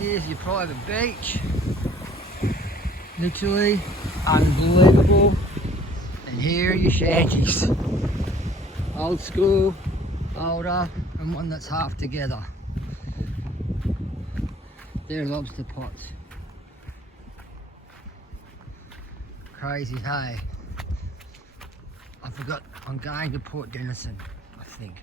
Here's your private beach. Literally unbelievable. And here are your shanties. Old school, older, and one that's half together. They're lobster pots. Crazy, hey? I forgot, I'm going to Port Denison, I think.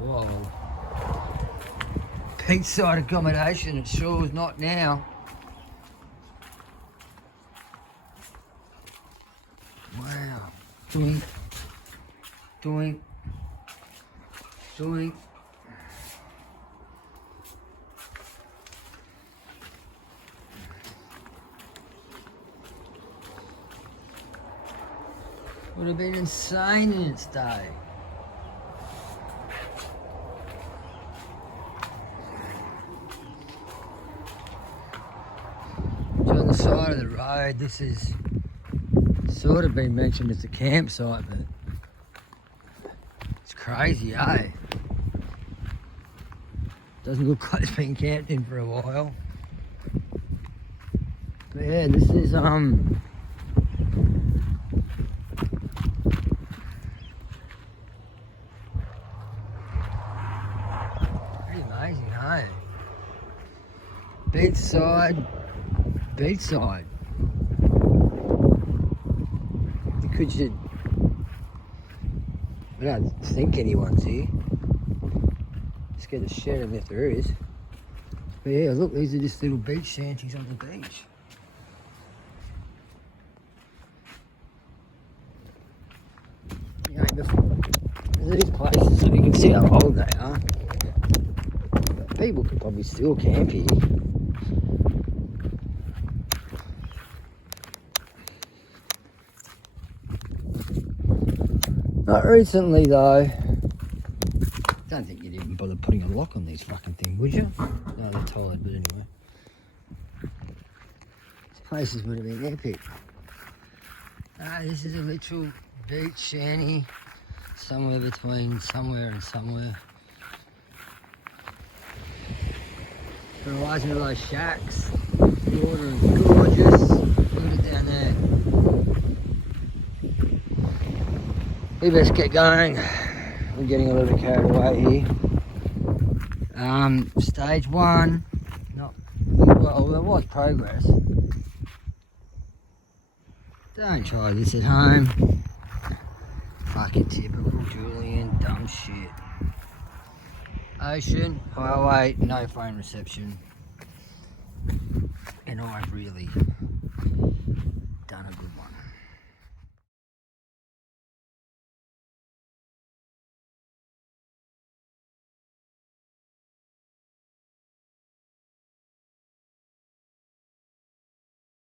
Whoa. Beachside accommodation, it sure is not now. Wow. Doink. Doink. Doink. Would have been insane in its day. It's on the side of the road. This is sort of been mentioned as a campsite, but it's crazy, eh? Doesn't look like it's been camped in for a while. But yeah, this is pretty amazing, eh? Beachside. I don't think anyone's here. Scared the shit of if there is. But yeah, look, these are just little beach shanties on the beach. You know, these places, so you can see how old they are. People could probably still camp here. Not recently though. Don't think you'd even bother putting a lock on these fucking things, would you? No, they're tied, but anyway. These places would have been epic. This is a literal beach shanty. Somewhere between somewhere and somewhere. Horizon of those shacks. The water is gorgeous. Look at it down there. We best get going. We're getting a little bit carried away here. Stage one. Well, there was progress. Don't try this at home. Fucking typical Julian dumb shit. Ocean, highway, no phone reception. And I really